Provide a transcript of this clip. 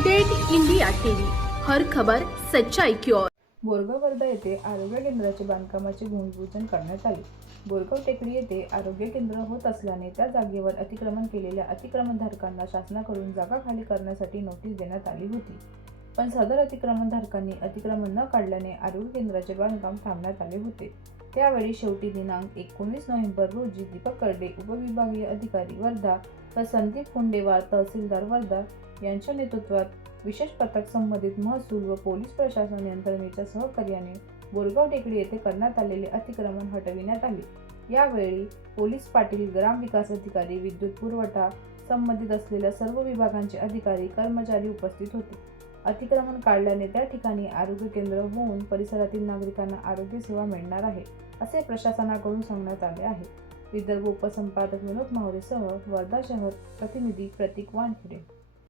Update India TV, हर खबर सच्चाई की ओर। बोरगाव वर्धा येथे आरोग्य केंद्राचे बांधकामाचे भूमिपूजन करण्यात आले। बोरगाव टेकडी येथे आरोग्य केंद्र होत असल्याने त्या जागेवर अतिक्रमण केलेल्या अतिक्रमणधारकांना शासनाकडून जागा खाली करण्यासाठी नोटीस देण्यात आली होती। पण सदर अतिक्रमणधारकांनी अतिक्रमण न काढल्याने आरोग्य केंद्राचे बांधकाम थांबवण्यात आले होते। त्यावेळी शेवटी दिनांक 19 नोव्हेंबर रोजी दीपक कर्डे, उपविभागीय अधिकारी वर्धा व संदीप कुंडेवाळ, तहसीलदार वर्धा यांच्या नेतृत्वात विशेष पथक संबंधित महसूल व पोलीस प्रशासन यंत्रणेच्या सहकार्याने बोरगाव टेकडी येथे करण्यात आलेले अतिक्रमण हटविण्यात आले। यावेळी पोलीस पाटील, ग्रामविकास अधिकारी, विद्युत पुरवठा संबंधित असलेल्या सर्व विभागांचे अधिकारी, कर्मचारी उपस्थित होते। अतिक्रमण काढल्याने त्या ठिकाणी आरोग्य केंद्र होऊन परिसरातील नागरिकांना आरोग्य सेवा मिळणार आहे, असे प्रशासनाकडून सांगण्यात आले आहे। विदर्भ उपसंपादक विनोद माहुरेसह वर्धा शहर प्रतिनिधी प्रतीक वानखेडे।